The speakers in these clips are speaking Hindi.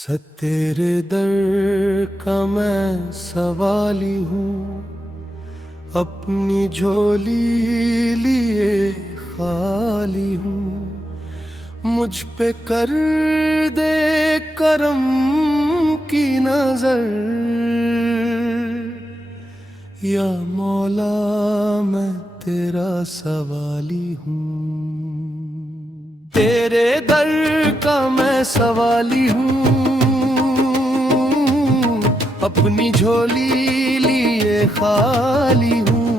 तेरे दर का मैं सवाली हूँ, अपनी झोली लिए खाली हूँ। मुझ पे कर दे करम की नजर, या मौला मैं तेरा सवाली हूँ। तेरे दर का मैं सवाली हूँ, अपनी झोली लिए खाली हूँ।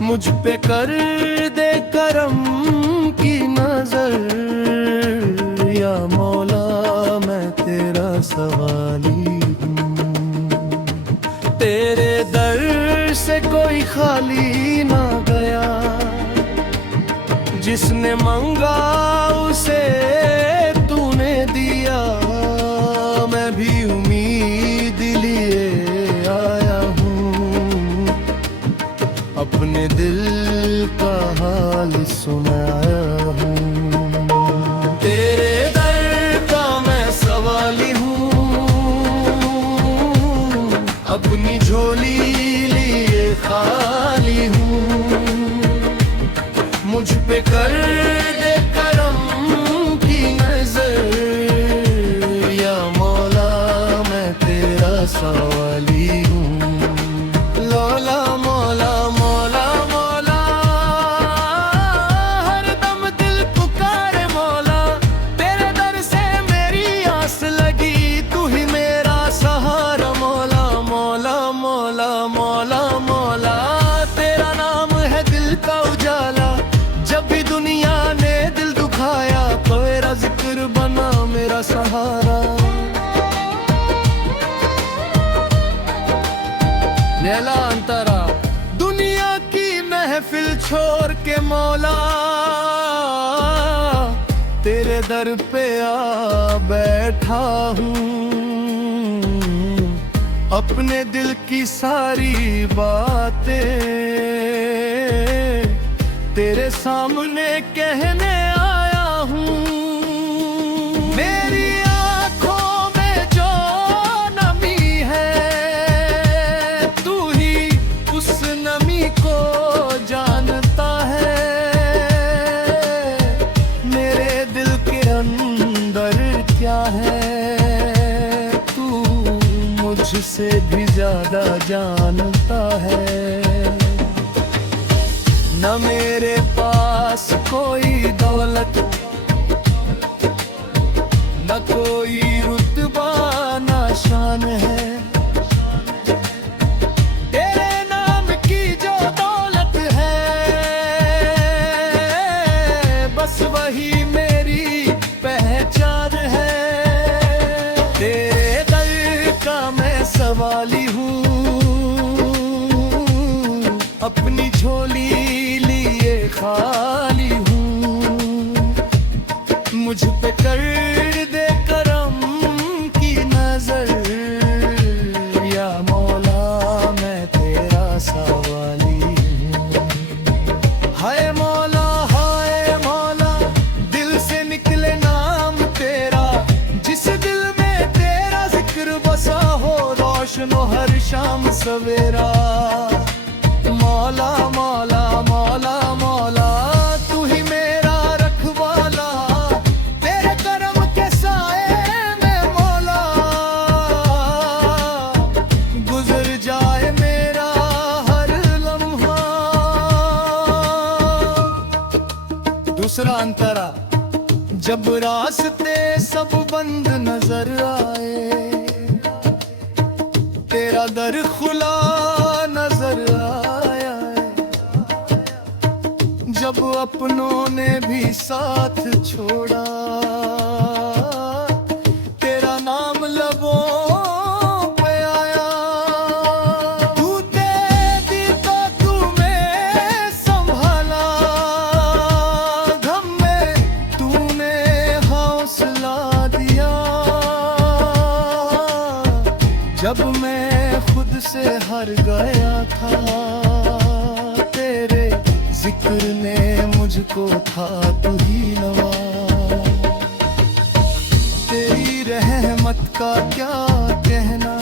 मुझ पे कर दे करम की नजर, या मौला मैं तेरा सवाली हूँ। तेरे दर से कोई खाली ना गया, जिसने मांगा उसे तूने दिया। मैं भी उम्मीद लिए आया हूँ, अपने दिल का हाल सुनाया हूँ। तेरे दर का मैं सवाली हूँ, अपनी झोली लिए खाली हूँ। मुझ पे कर दे करम की नजर, या मौला मैं तेरा सवाली हूँ। लौला मौला मौला मौला, हर दम दिल पुकारे मौला। तेरे दर से मेरी आस लगी, तू ही मेरा सहारा मौला। मौला मौला मौला मौला, तेरा नाम है दिल का उजाला। जब भी दुनिया ने दिल दुखाया, तेरा जिक्र बना मेरा सहारा। नैला अंतरा दुनिया की महफिल छोड़ के मौला, तेरे दर पे आ बैठा हूँ। अपने दिल की सारी बातें तेरे सामने कहने आया हूँ। मेरी आँखों में जो नमी है, तू ही उस नमी को जानता है। मेरे दिल के अंदर क्या है, तू मुझसे भी ज्यादा जानता है। न मेरे पास कोई दौलत, न कोई रुतबा न शान है। तेरे नाम की जो दौलत है, बस वही मेरी पहचान है। तेरे दर का मैं सवाली हूँ, अपनी झोली खाली हूँ। मुझ पे कर दे करम की नजर, या मौला मैं तेरा सवाली हूँ। हाय मौला दिल से निकले नाम तेरा। जिस दिल में तेरा जिक्र बसा हो, रोशन हो हर शाम सवेरा। मौला मौला मौला मौला, तू ही मेरा रखवाला। तेरे करम के साए में मौला, गुजर जाए मेरा हर लम्हा। दूसरा अंतरा जब रास्ते सब बंद नजर आए, तेरा दर खुला नजर आया। जब अपनों ने भी साथ छोड़ा, तेरा नाम लबों पे आया। तू दे दी तो तुम्हें संभाला, गम में तूने हौसला दिया। जब मैं खुद से हार गया था, तेरे जिक्र ने मुझको था तू ही नवा। तेरी रहमत का क्या कहना,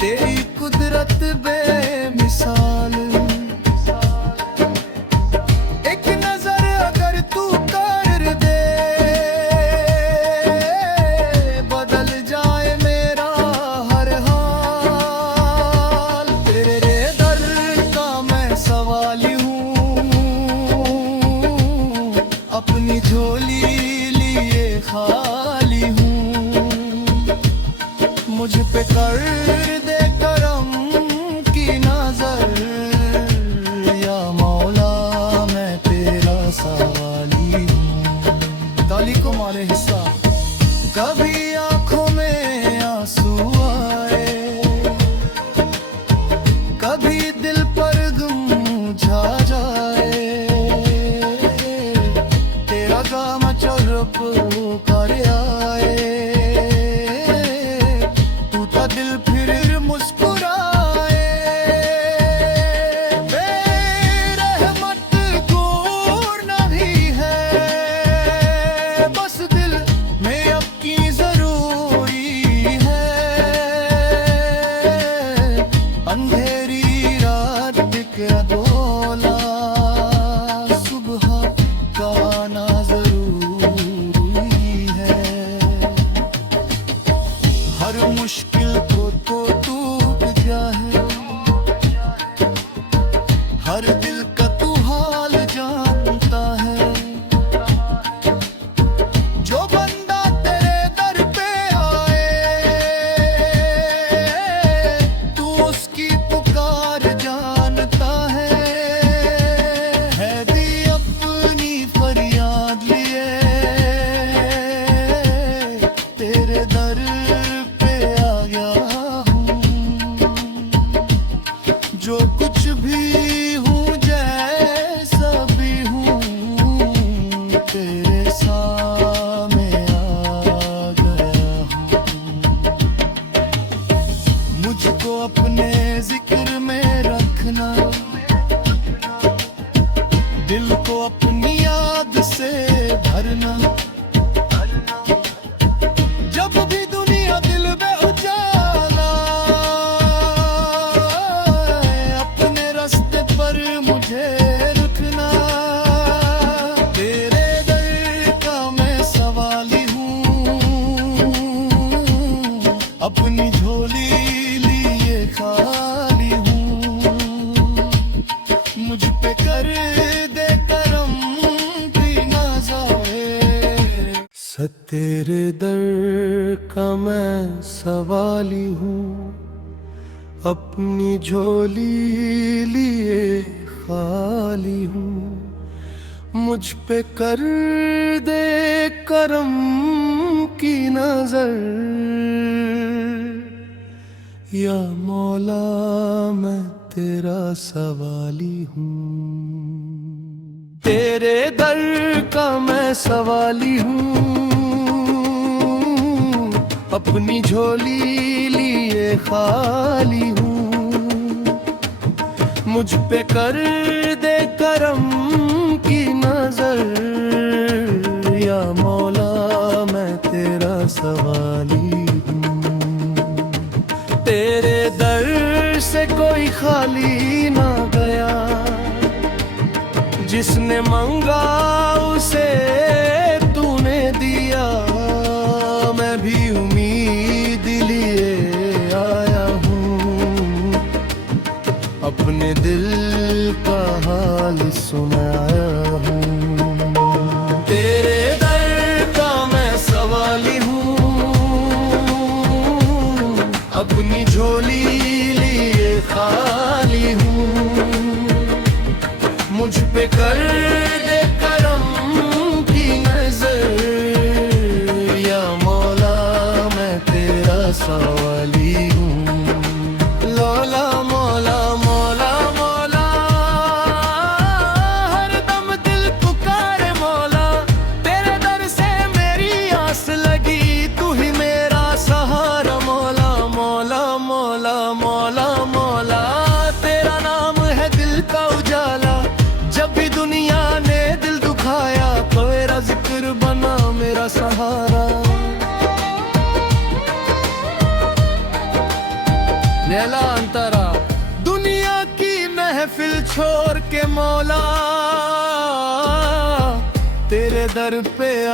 तेरी कुदरत बेमिसाल। एक नजर अगर तू कर दे, बदल जाए मेरा हर हाल। तेरे दर का मैं सवाली हूँ, अपनी झोली लिए खाली हूँ। मुझ पे कर दे करम की नजर, या मौला मैं तेरा सवाली हूँ। ताली को मारे हिस्सा। कभी आंखों में आंसू आए, कभी दिल पर गम छा जाए, तेरा काम चुप कर आए, दिल फिर मुस्कुराए। बेरहमत दूर नहीं है, बस दिल में अब की जरूरी है। अंधेरी रात के डोला, सुबह का आना जरूरी है। हर मुश्किल को तो टूट गया है, हर दिल का तू हाल जानता है। जो बंदा तेरे दर पे आए, तू उसकी पुकार जानता है भी अपनी फरियाद लिए। तेरे दर जो कुछ भी हूँ जैसा भी हूँ, तेरे सामने आ गया हूँ। मुझको अपने जिक्र में रखना, दिल को अपनी याद से भरना। जब भी दुनिया दिल में उजाला, मुझे रुकना। तेरे दर का मैं सवाली हूँ, अपनी झोली लिए खाली हूँ। मुझ पे कर दे करम भी नज़ारे। तेरे दर का मैं सवाली हूँ, अपनी झोली लिए खाली हूँ। मुझ पे कर दे करम की नजर, या मौला मैं तेरा सवाली हूँ। तेरे दर का मैं सवाली हूँ, अपनी झोली लिए खाली हूँ। मुझ पे कर दे करम की नजर, या मौला मैं तेरा सवाली हूँ। तेरे दर से कोई खाली ना गया, जिसने मांगा उसे तूने दिया। मैं भी उम्मीद लिए आया हूँ, अपने दिल का हाल सुनाया हूँ। तेरे दर का मैं सवाली हूँ, अपनी झोली लिए खाली हूँ। मुझ पे कर दे करम सहारा। नैला अंतरा दुनिया की महफिल छोड़ के मौला तेरे दर पे आ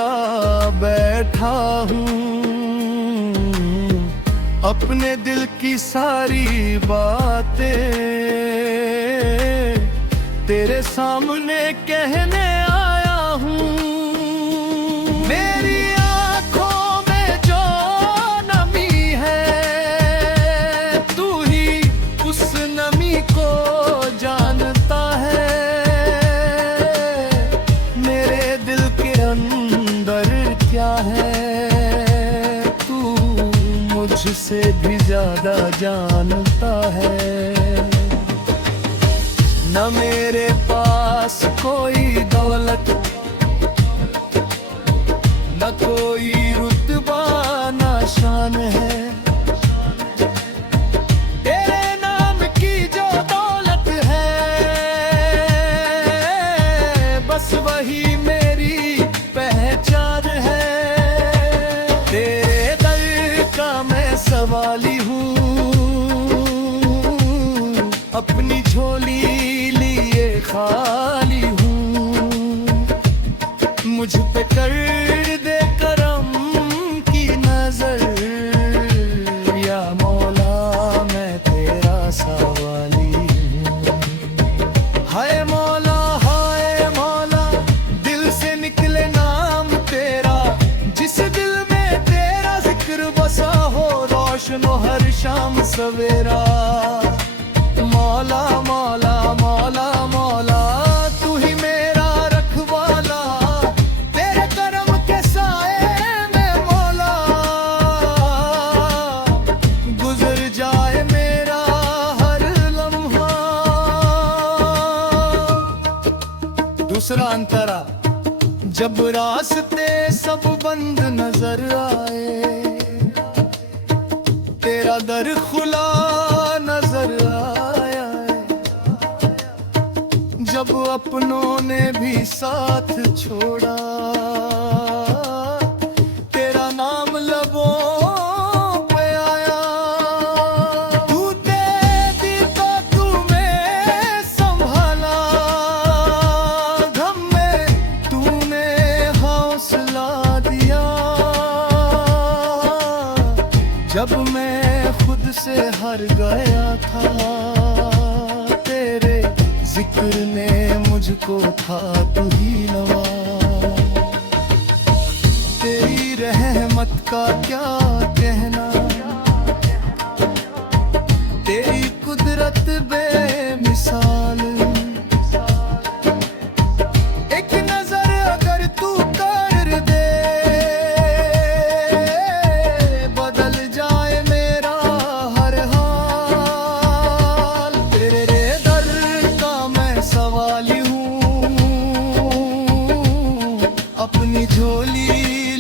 बैठा हूँ। अपने दिल की सारी बातें तेरे सामने कहने आया हूँ। मेरी आँखों में जो नमी है तू ही उस नमी को जानता है। मेरे दिल के अंदर क्या है तू मुझसे भी ज्यादा जानता है। न मेरे पास कोई दौलत न कोई रुतबा न शान है। तेरे नाम की जो दौलत है बस वही मेरी पहचान है। तेरे दर का मैं सवाली हूँ अपनी झोली लिए खाली हूँ। मुझ पे कर दे करम की नजर या मौला मैं तेरा सवाली हूँ। हाय मौला दिल से निकले नाम तेरा। जिस दिल में तेरा जिक्र बसा हो रोशन हो हर शाम सवेरा। मौला मौला मौला मौला तू ही मेरा रखवाला। तेरे करम के साए में मौला गुजर जाए मेरा हर लम्हा। दूसरा अंतरा जब रास्ते सब बंद नजर आए तेरा दर खुला नजर आया। जब अपनों ने भी साथ छोड़ा तेरा नाम लबों पे आया। तू दे तो तुम्हें संभाला गम में तूने हौसला दिया। जब मैं खुद से हार गया था तेरे जिक्र ने मुझको था तू ही नवा। तेरी रहमत का क्या कहना तेरी कुदरत बेमिसाल। एक नजर अगर तू कर दे बदल जाए मेरा हर हाल। तेरे दर का मैं सवाली हूँ अपनी झोली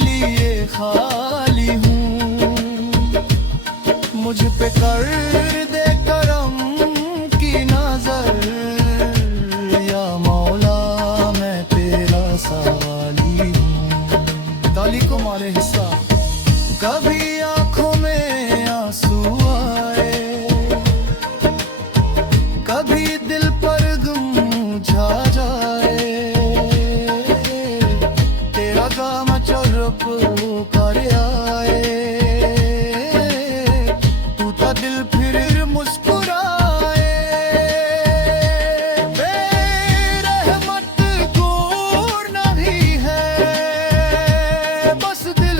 लिए खाली हूँ। मुझ पे कर दे करम की नजर या मौला मैं तेरा सवाली हूँ। ताली को मारे हिस्सा कभी आंखों में आंसू आए कभी दिल पर गम छा जाए। तेरा काम चौरप कर आए तू तो दिल फिर मुस्कुराए। बेरहमत दूर नहीं है बस दिल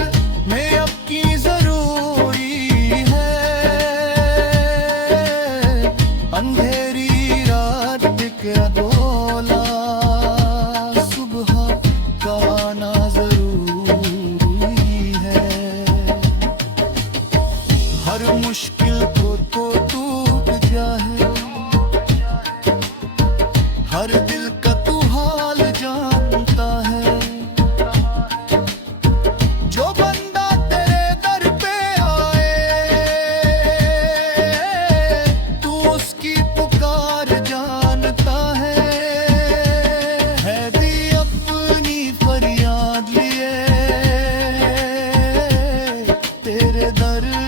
में अब की जरूरत तेरे दर